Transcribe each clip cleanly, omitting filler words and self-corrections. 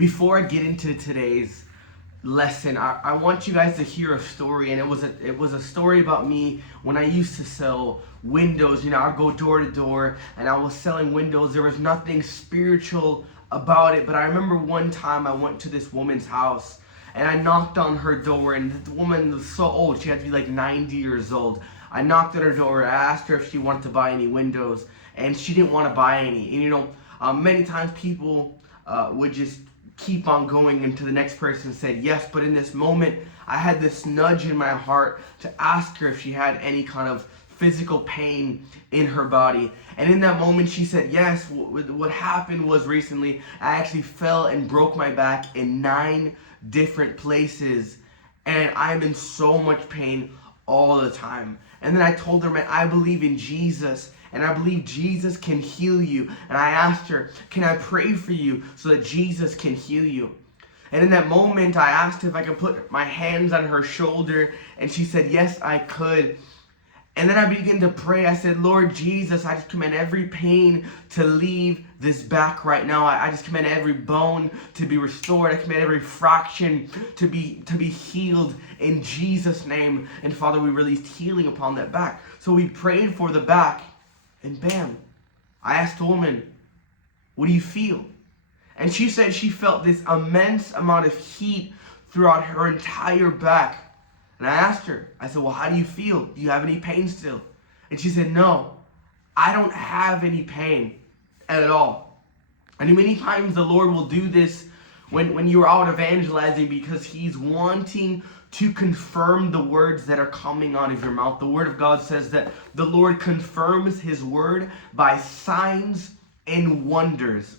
Before I get into today's lesson, I want you guys to hear a story, and it was a story about me when I used to sell windows. I'd go door to door, and I was selling windows. There was nothing spiritual about it, but I remember one time I went to this woman's house, and I knocked on her door, and the woman was so old, she had to be like 90 years old. I knocked on her door, I asked her if she wanted to buy any windows, and she didn't want to buy any. And many times people would just keep on going, and to the next person said yes. But in this moment, I had this nudge in my heart to ask her if she had any kind of physical pain in her body. And in that moment, she said yes. What happened was recently, I actually fell and broke my back in 9 different places, and I'm in so much pain all the time. And then I told her, man, I believe in Jesus, and I believe Jesus can heal you. And I asked her, can I pray for you so that Jesus can heal you? And in that moment, I asked if I could put my hands on her shoulder, and she said, yes, I could. And then I began to pray. I said, Lord Jesus, I just command every pain to leave this back right now. I just command every bone to be restored. I command every fraction to be healed in Jesus' name. And Father, we released healing upon that back. So we prayed for the back, and bam, I asked the woman, what do you feel? And she said she felt this immense amount of heat throughout her entire back. And I asked her, I said, well, how do you feel? Do you have any pain still? And she said, no, I don't have any pain at all. And many times the Lord will do this when you're out evangelizing, because He's wanting to confirm the words that are coming out of your mouth. The Word of God says that the Lord confirms His word by signs and wonders.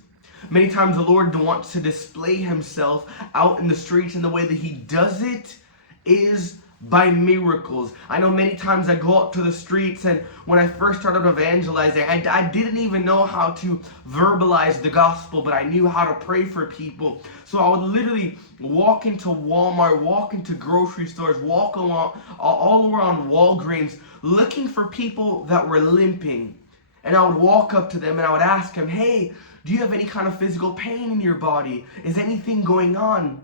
Many times the Lord wants to display Himself out in the streets, and the way that He does it is by miracles. I know many times I go out to the streets, and when I first started evangelizing, I didn't even know how to verbalize the gospel, but I knew how to pray for people. So I would literally walk into Walmart, walk into grocery stores, walk along all around Walgreens, looking for people that were limping. And I would walk up to them and I would ask them, hey, do you have any kind of physical pain in your body? Is anything going on?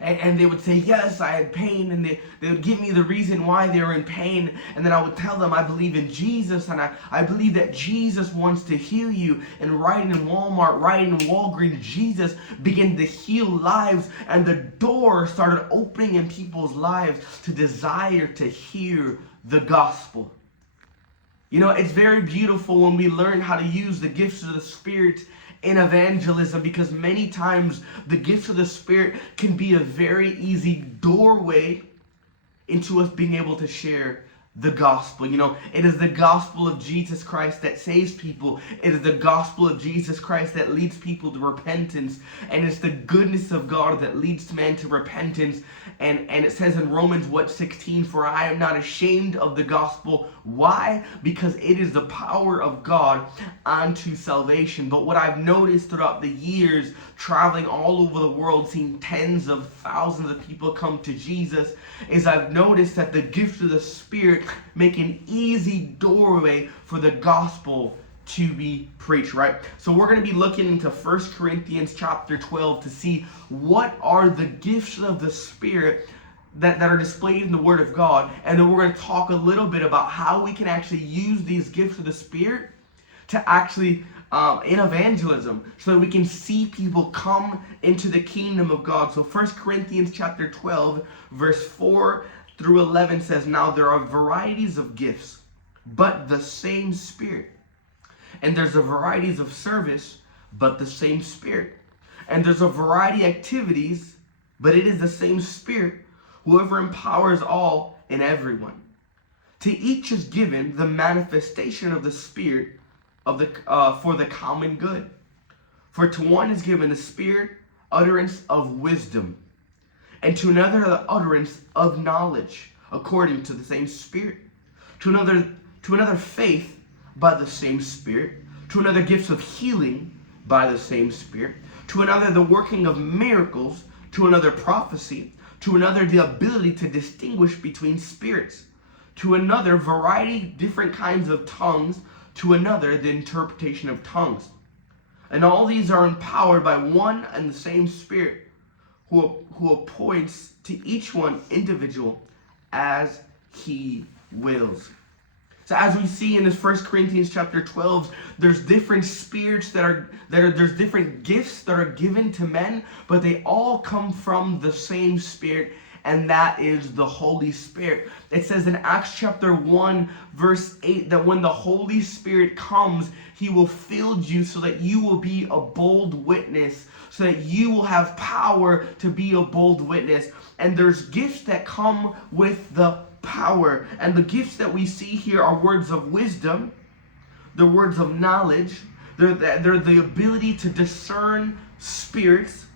And they would say, yes, I had pain, and they would give me the reason why they were in pain. And then I would tell them, I believe in Jesus, and I believe that Jesus wants to heal you. And right in Walmart, right in Walgreens, Jesus began to heal lives, and the door started opening in people's lives to desire to hear the gospel. It's very beautiful when we learn how to use the gifts of the Spirit in evangelism, because many times the gifts of the Spirit can be a very easy doorway into us being able to share the gospel. It is the gospel of Jesus Christ that saves people. It is the gospel of Jesus Christ that leads people to repentance. And it's the goodness of God that leads man to repentance. And it says in Romans 16, for I am not ashamed of the gospel. Why? Because it is the power of God unto salvation. But what I've noticed throughout the years, traveling all over the world, seeing tens of thousands of people come to Jesus, is I've noticed that the gifts of the Spirit make an easy doorway for the gospel to be preached, right? So we're going to be looking into 1 Corinthians chapter 12 to see what are the gifts of the Spirit that are displayed in the Word of God. And then we're going to talk a little bit about how we can actually use these gifts of the Spirit to actually in evangelism, so that we can see people come into the kingdom of God. So 1 Corinthians chapter 12, verse 4 through 11 says, now there are varieties of gifts, but the same Spirit. And there's a varieties of service, but the same Spirit. And there's a variety of activities, but it is the same Spirit, whoever empowers all and everyone. To each is given the manifestation of the Spirit for the common good. For to one is given the Spirit utterance of wisdom, and to another the utterance of knowledge, according to the same Spirit. To another faith by the same Spirit. To another gifts of healing by the same Spirit. To another the working of miracles. To another prophecy. To another the ability to distinguish between spirits. To another variety different kinds of tongues. To another the interpretation of tongues. And all these are empowered by one and the same Spirit, who appoints to each one individual as he wills. So as we see in this 1 Corinthians chapter 12, there's different spirits there's different gifts that are given to men, but they all come from the same Spirit, and that is the Holy Spirit. It says in Acts chapter 1, verse 8, that when the Holy Spirit comes, he will fill you so that you will be a bold witness, so that you will have power to be a bold witness. And there's gifts that come with the power. And the gifts that we see here are words of wisdom, the words of knowledge, they're the ability to discern spirits.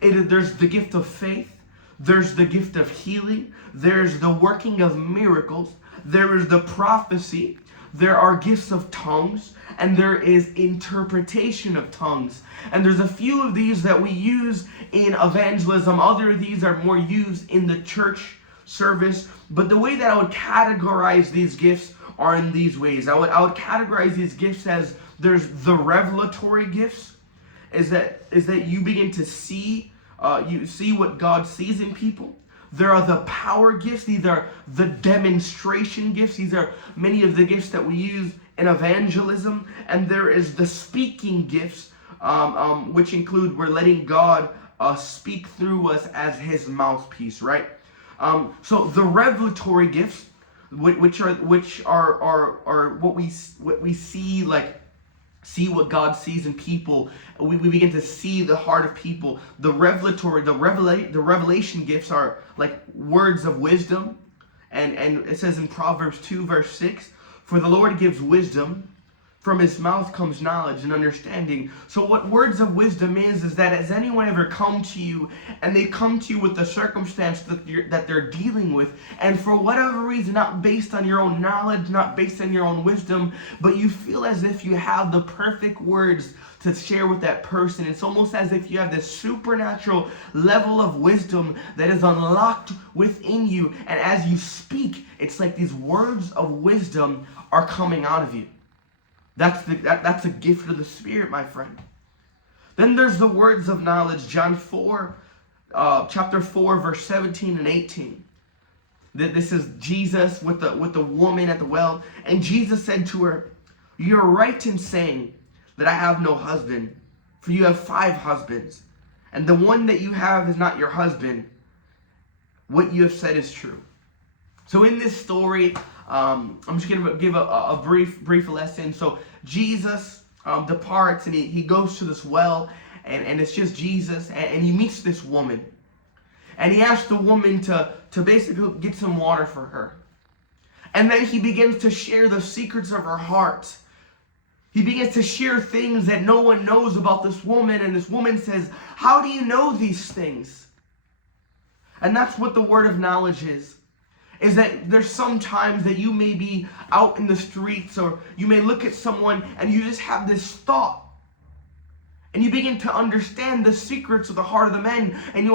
There's the gift of faith, there's the gift of healing, there's the working of miracles, there is the prophecy, there are gifts of tongues, and there is interpretation of tongues. And there's a few of these that we use in evangelism. Other of these are more used in the church service. But the way that I would categorize these gifts are in these ways. I would categorize these gifts as there's the revelatory gifts, is that you begin to see, you see what God sees in people. There are the power gifts. These are the demonstration gifts. These are many of the gifts that we use in evangelism. And there is the speaking gifts, which include we're letting God speak through us as his mouthpiece, right? So the revelatory gifts, which are what we see, like see what God sees in people. We begin to see the heart of people. The revelation gifts are like words of wisdom, and it says in Proverbs 2 verse 6, for the Lord gives wisdom, from his mouth comes knowledge and understanding. So what words of wisdom is that has anyone ever come to you and they come to you with the circumstance that they're dealing with, and for whatever reason, not based on your own knowledge, not based on your own wisdom, but you feel as if you have the perfect words to share with that person. It's almost as if you have this supernatural level of wisdom that is unlocked within you, and as you speak, it's like these words of wisdom are coming out of you. That's a gift of the Spirit, my friend. Then there's the words of knowledge. John 4, chapter 4, verse 17 and 18. This is Jesus with the woman at the well. And Jesus said to her, you're right in saying that I have no husband, for you have 5 husbands, and the one that you have is not your husband. What you have said is true. So in this story, I'm just going to give a brief lesson. So Jesus departs, and he goes to this well, and it's just Jesus, and he meets this woman. And he asks the woman to basically get some water for her. And then he begins to share the secrets of her heart. He begins to share things that no one knows about this woman, and this woman says, how do you know these things? And that's what the word of knowledge is that there's some times that you may be out in the streets, or you may look at someone and you just have this thought, and you begin to understand the secrets of the heart of the men, and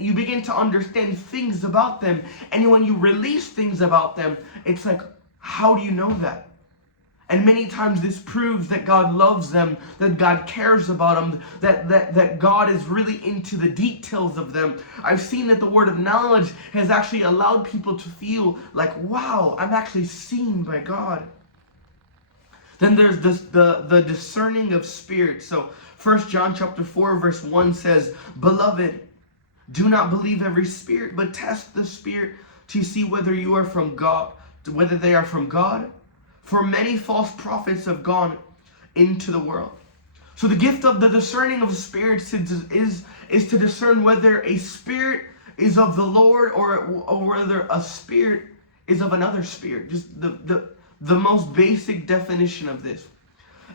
you begin to understand things about them, and when you release things about them, it's like, how do you know that? And many times this proves that God loves them, that God cares about them, that God is really into the details of them. I've seen that the word of knowledge has actually allowed people to feel like, wow, I'm actually seen by God. Then there's the discerning of spirits. So 1 John chapter 4 verse 1 says, beloved, do not believe every spirit, but test the spirit to see whether you are from God, whether they are from God. For many false prophets have gone into the world. So the gift of the discerning of spirits is to discern whether a spirit is of the Lord or whether a spirit is of another spirit. Just the most basic definition of this.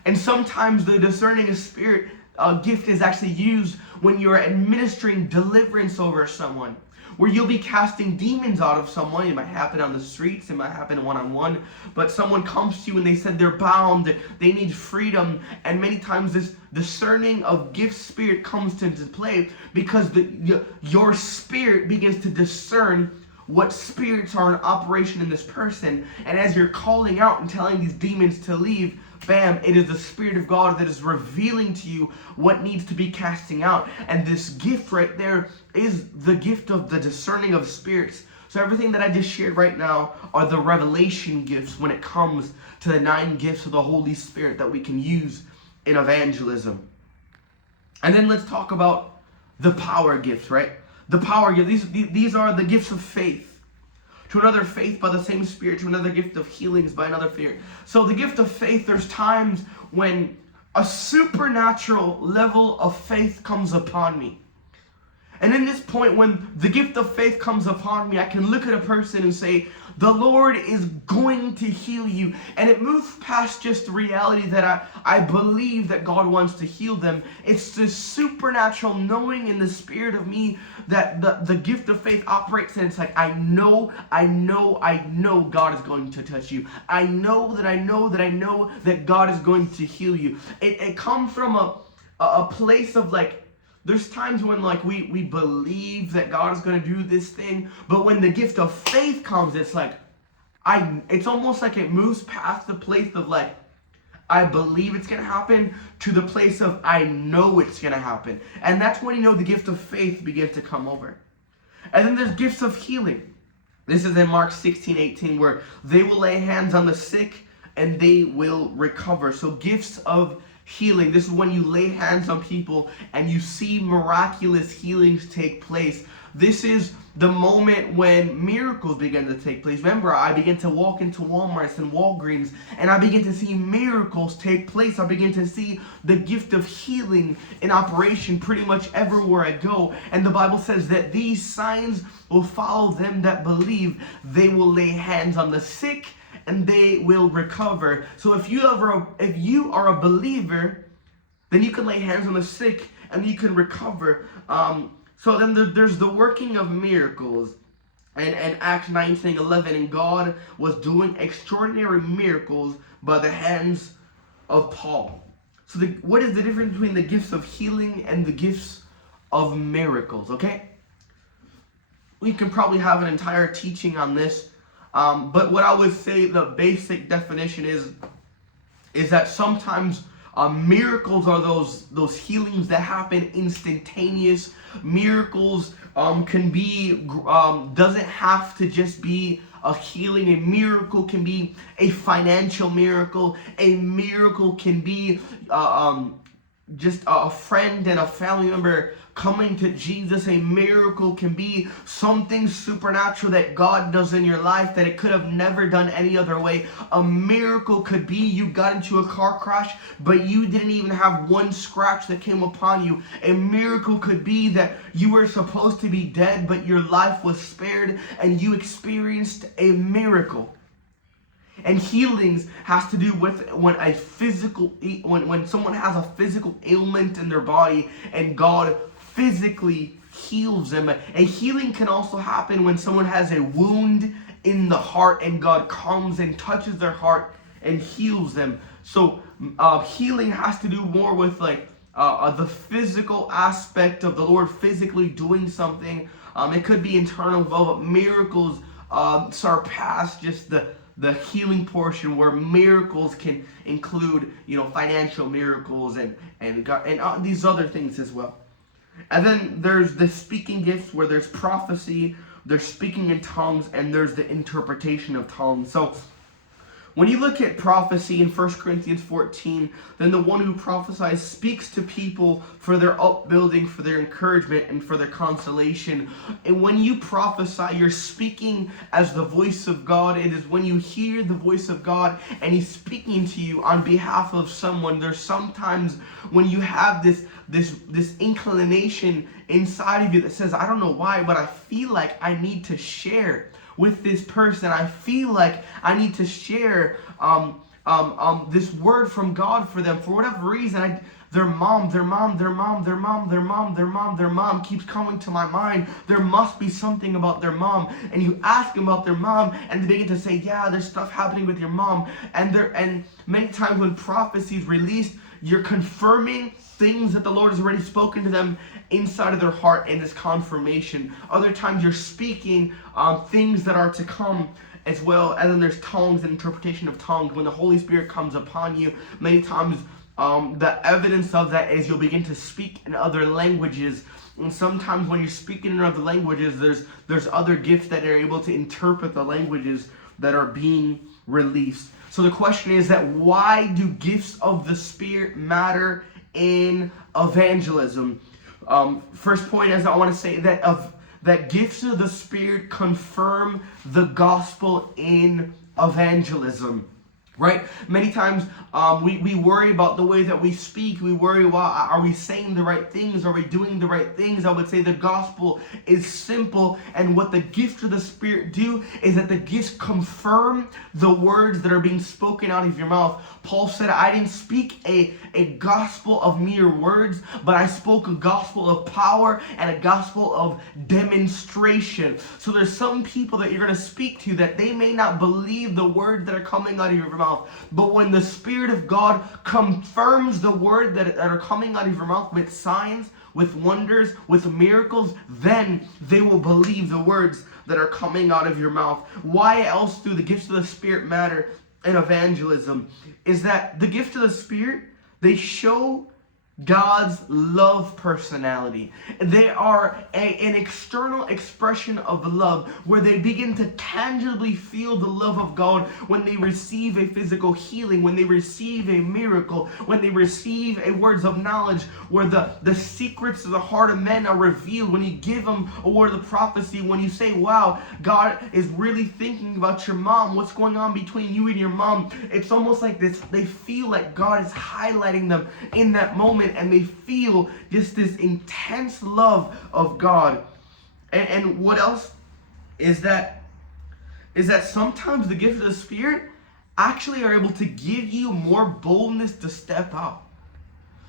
And sometimes the discerning of spirit gift is actually used when you're administering deliverance over someone, where you'll be casting demons out of someone. It might happen on the streets, it might happen one-on-one, but someone comes to you and they said they're bound, they need freedom, and many times this discerning of gift spirit comes into play because your spirit begins to discern what spirits are in operation in this person, and as you're calling out and telling these demons to leave, bam, it is the Spirit of God that is revealing to you what needs to be casting out. And this gift right there is the gift of the discerning of spirits. So everything that I just shared right now are the revelation gifts when it comes to the 9 gifts of the Holy Spirit that we can use in evangelism. And then let's talk about the power gifts, right? The power gifts, these are the gifts of faith. To another, faith by the same Spirit. To another, gift of healings by another Spirit. So the gift of faith, there's times when a supernatural level of faith comes upon me. And in this point, when the gift of faith comes upon me, I can look at a person and say, the Lord is going to heal you. And it moves past just the reality that I believe that God wants to heal them. It's this supernatural knowing in the spirit of me that the gift of faith operates. And it's like, I know God is going to touch you. I know that God is going to heal you. It comes from a place of like, there's times when like we believe that God is going to do this thing, but when the gift of faith comes, it's like, it's almost like it moves past the place of like, I believe it's going to happen to the place of I know it's going to happen. And that's when the gift of faith begins to come over. And then there's gifts of healing. This is in Mark 16:18, where they will lay hands on the sick and they will recover. So gifts of healing. This is when you lay hands on people and you see miraculous healings take place. This is the moment when miracles begin to take place. Remember, I begin to walk into Walmarts and Walgreens and I begin to see miracles take place. I begin to see the gift of healing in operation pretty much everywhere I go. And the Bible says that these signs will follow them that believe. They will lay hands on the sick and they will recover. So if you are a believer, then you can lay hands on the sick and you can recover. So then there's the working of miracles. And Acts 19:11, and God was doing extraordinary miracles by the hands of Paul. So what is the difference between the gifts of healing and the gifts of miracles, okay? We can probably have an entire teaching on this. But what I would say the basic definition is that sometimes miracles are those healings that happen instantaneous. Miracles can be, doesn't have to just be a healing. A miracle can be a financial miracle. A miracle can be just a friend and a family member coming to Jesus. A miracle can be something supernatural that God does in your life that it could have never done any other way. A miracle could be you got into a car crash, but you didn't even have one scratch that came upon you. A miracle could be that you were supposed to be dead, but your life was spared and you experienced a miracle. And healings has to do with when someone has a physical ailment in their body and God physically heals them. A healing can also happen when someone has a wound in the heart and God comes and touches their heart and heals them. So healing has to do more with like the physical aspect of the Lord physically doing something. It could be internal, but miracles surpass just the healing portion, where miracles can include, financial miracles and these other things as well. And then there's the speaking gifts, where there's prophecy, there's speaking in tongues, and there's the interpretation of tongues. So when you look at prophecy in 1 Corinthians 14, then the one who prophesies speaks to people for their upbuilding, for their encouragement, and for their consolation. And when you prophesy, you're speaking as the voice of God. It is when you hear the voice of God and He's speaking to you on behalf of someone. There's sometimes when you have this inclination inside of you that says, I don't know why, but I feel like I need to share with this person. I feel like I need to share this word from God for them. For whatever reason, their mom keeps coming to my mind. There must be something about their mom. And you ask them about their mom, and they begin to say, yeah, there's stuff happening with your mom. And many times when prophecy is released, you're confirming things that the Lord has already spoken to them inside of their heart in this confirmation. Other times you're speaking things that are to come as well. And then there's tongues and interpretation of tongues. When the Holy Spirit comes upon you, many times the evidence of that is you'll begin to speak in other languages. And sometimes when you're speaking in other languages, there's other gifts that are able to interpret the languages that are being released. So the question is that why do gifts of the Spirit matter in evangelism? First point is I want to say that gifts of the Spirit confirm the gospel in evangelism. Right? Many times we worry about the way that we speak. We worry about, are we saying the right things? Are we doing the right things? I would say the gospel is simple, and what the gifts of the Spirit do is that the gifts confirm the words that are being spoken out of your mouth. Paul said, I didn't speak a gospel of mere words, but I spoke a gospel of power and a gospel of demonstration. So there's some people that you're going to speak to that they may not believe the words that are coming out of your mouth. But when the Spirit of God confirms the word that are coming out of your mouth with signs, with wonders, with miracles, then they will believe the words that are coming out of your mouth. Why else do the gifts of the Spirit matter in evangelism? Is that the gift of the Spirit, they show God's love personality. They are an external expression of love where they begin to tangibly feel the love of God when they receive a physical healing, when they receive a miracle, when they receive a words of knowledge, where the secrets of the heart of men are revealed, when you give them a word of prophecy, when you say, wow, God is really thinking about your mom, what's going on between you and your mom. It's almost like this, they feel like God is highlighting them in that moment, and they feel just this intense love of God. And what else is that sometimes the gifts of the Spirit actually are able to give you more boldness to step out.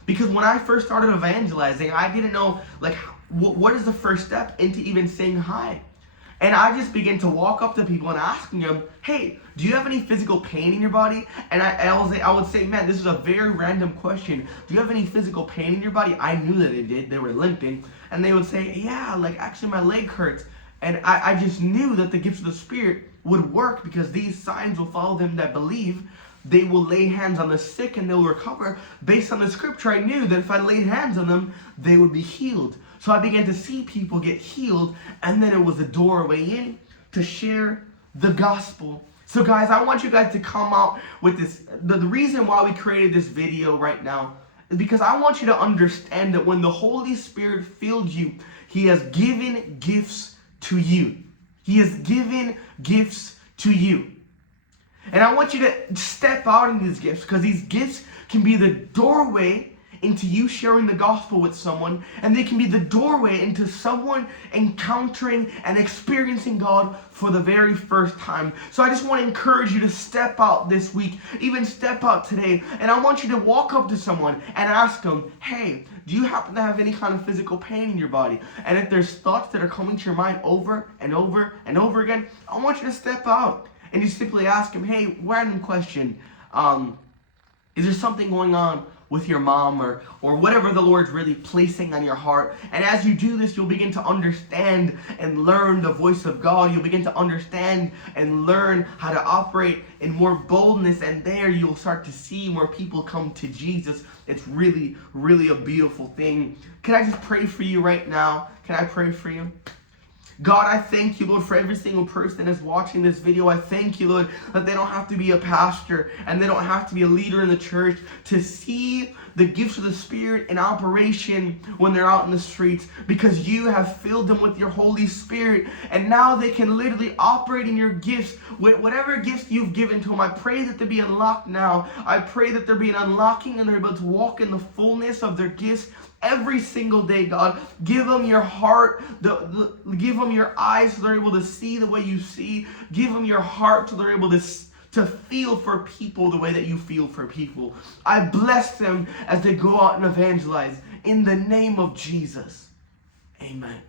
Because when I first started evangelizing, I didn't know what is the first step into even saying hi. And I just began to walk up to people and asking them, hey, do you have any physical pain in your body? And I would say, man, this is a very random question. Do you have any physical pain in your body? I knew that they did. They were limping. And they would say, yeah, actually my leg hurts. And I just knew that the gifts of the Spirit would work because these signs will follow them that believe. They will lay hands on the sick and they'll recover. Based on the scripture, I knew that if I laid hands on them, they would be healed. So I began to see people get healed, and then it was a doorway in to share the gospel. So guys, I want you guys to come out with this. The reason why we created this video right now is because I want you to understand that when the Holy Spirit filled you, He has given gifts to you. He has given gifts to you. And I want you to step out in these gifts, because these gifts can be the doorway into you sharing the gospel with someone, and they can be the doorway into someone encountering and experiencing God for the very first time. So I just want to encourage you to step out this week, even step out today, and I want you to walk up to someone and ask them, hey, do you happen to have any kind of physical pain in your body? And if there's thoughts that are coming to your mind over and over and over again, I want you to step out and you simply ask them, hey, random question, is there something going on with your mom or whatever the Lord's really placing on your heart? And as you do this, you'll begin to understand and learn the voice of God. You'll begin to understand and learn how to operate in more boldness, and there you'll start to see more people come to Jesus. It's really, really a beautiful thing. Can I just pray for you right now? Can I pray for you? God, I thank you, Lord, for every single person that's watching this video. I thank you, Lord, that they don't have to be a pastor and they don't have to be a leader in the church to see the gifts of the Spirit in operation when they're out in the streets, because you have filled them with your Holy Spirit, and now they can literally operate in your gifts, with whatever gifts you've given to them. I pray that they be unlocked now. I pray that there be an unlocking and they're able to walk in the fullness of their gifts every single day, God. Give them your heart, give them your eyes so they're able to see the way you see. Give them your heart so they're able to feel for people the way that you feel for people. I bless them as they go out and evangelize. In the name of Jesus, amen.